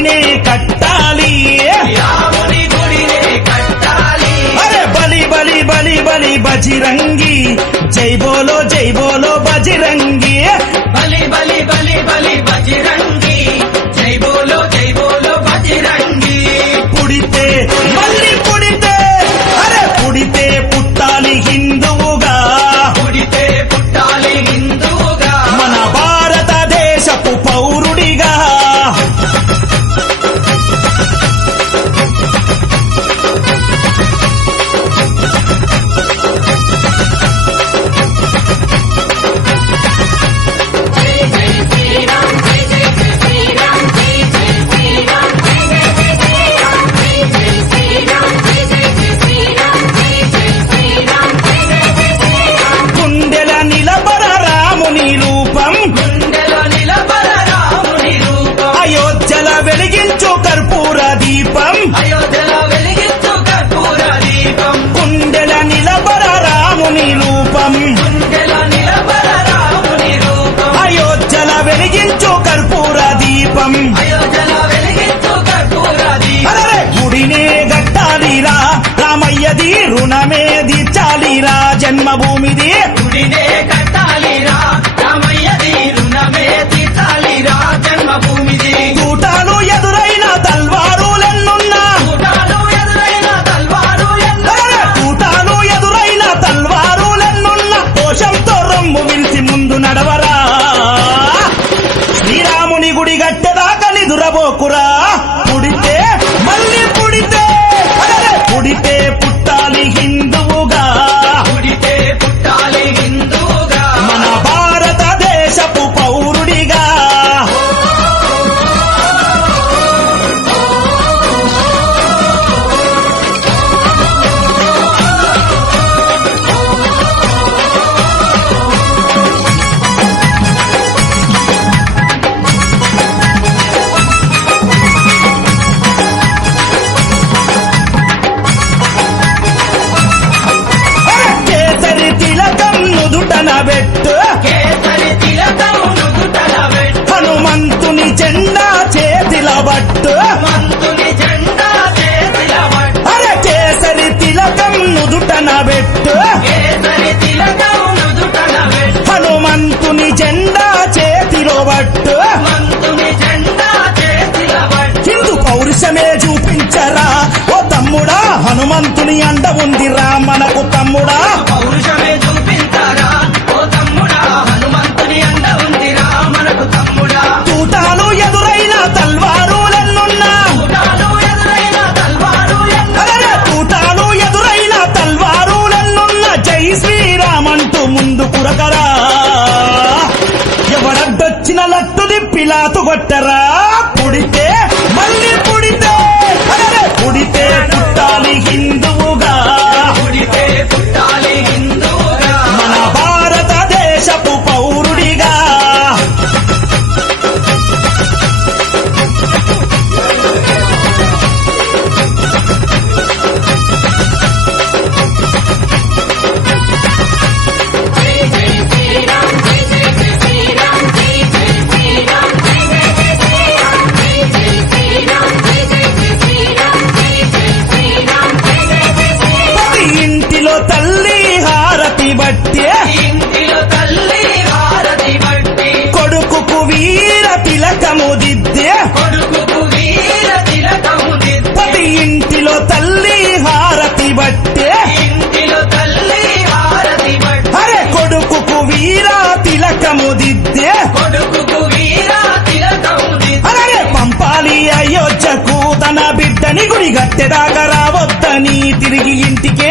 గుడినే కట్టాలి, రాముని గుడినే కట్టాలి. అరే బలి బలి బలి బలి బజిరంగి, జై బోలో బజిరంగి, బలి బలి బలి బలి బజిరంగి, జై బోలో బజిరంగి. పుడితే మళ్ళీ పుడితే, అరే పుడితే పుట్టాలి హిందువుగా, పుడితే పుట్టాలి హిందువుగా, మన భారతదేశపు పౌరుడిగా. గుండెల నిలబడ రాముని రూపం, గుండెలో నిలబడ రాముని రూపం, అయోధ్యల వెలిగించు కర్పూర దీపం, అయోధ్యలో వెలిగించు కర్పూర దీపం. గుండెల నిలబడ రాముని రూపం, గుండెలో నిలబడ రాముని రూపం, అయోధ్యల వెలిగించు కర్పూర దీపం. అయోధ్యలో వెలిగించు కర్పూర దీపం. అరే గుడినే గట్టాలిరా, రామయ్యది రుణమే తీర్చాలిరా, జన్మభూమిది గుడినే కట్టాలిరా, రామయ్యది రుణమే తీర్చాలిరా, జన్మభూమిది. తూటాలు ఎదురైన తల్వారులెన్నున్నా, చూడాలు ఎదురైన తల్వారు అరే తూటాలు ఎదురైన తల్వారులెన్నున్నా, దోషంతో రొమ్ము విరిసి ముందు నడవరా, శ్రీరాముని గుడి గట్టెదాకా నిదురబోకురా. పుడితే మళ్ళీ పుడితే, అరే పుడితే పుట్టాలి హిందువుగా, పుడితే పుట్టాలి హిందువుగా, మన భారతదేశపు పౌరుడిగా. కేసరి తిలకం నుదుటన పెట్టు, కేసరి తిలకం నుదుటన పెట్టు, హనుమంతుని జెండా చేతిల బట్టు, మంతుని జెండా చేతిల పట్టు, అరే కేసరి తిలకం నుదుటన పెట్టు, కేసరి తిలకం నుదుటన పెట్టు, హనుమంతుని జెండా చేతిలో బట్టు, మంతుని జెండా చేతిల పట్టు. హిందూ పౌరుషమే చూపించరా ఓ తమ్ముడా, హనుమంతుని అండ ఉందిరా మనకు తమ్ముడా. పౌరుషమే చూపించారా ఓ తమ్ముడా, హనుమంతుని అండ ఉందిరా మనకు తమ్ముడా. తూటాలు ఎదురైన తల్వారులెన్నున్నా, చూడాలు ఎదురైన తల్వారు అరే తూటాలు ఎదురైన తల్వారులెన్నున్నా, జై శ్రీరామంటూ ముందు కురకరా, ఎవడడ్డొచ్చిన లట్టు దిప్పిలాతు కొట్టరా. పుడితే మళ్ళీ పుడితే, అరే పుడితే పుట్టాలి హిందువుగా, పుడితే పుట్టాలి హిందువుగా, మన భారతదేశపు పౌరుడిగా. ప్రతి ఇంటిలో తల్లి హారతి బట్టే, ఇంటిలో తల్లి హారతి బట్టి, కొడుకుకు వీర తిలకము దిద్దే, కొడుకుకు వీర తిలకము దిద్ది, ప్రతి ఇంటిలో తల్లి హారతి బట్టే, ఇంటిలో తల్లి హారతి బట్టి, అరే కొడుకుకు వీర తిలకము దిద్దే, కొడుకుకు వీర తిలకము దిద్ది. అరే పంపాలి అయోధ్యకు తన బిడ్డని గుడి గట్టెదాకా రావద్దని తిరిగి ఇంటికే